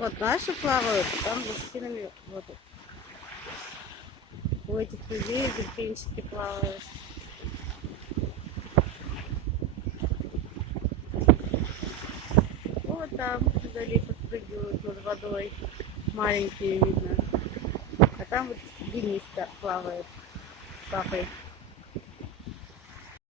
Вот наши плавают, там за спинами вот у этих людей дельфинчики плавают. Вот там вдали подпрыгивают над водой. Маленькие видно. А там вот Денис плавает с папой.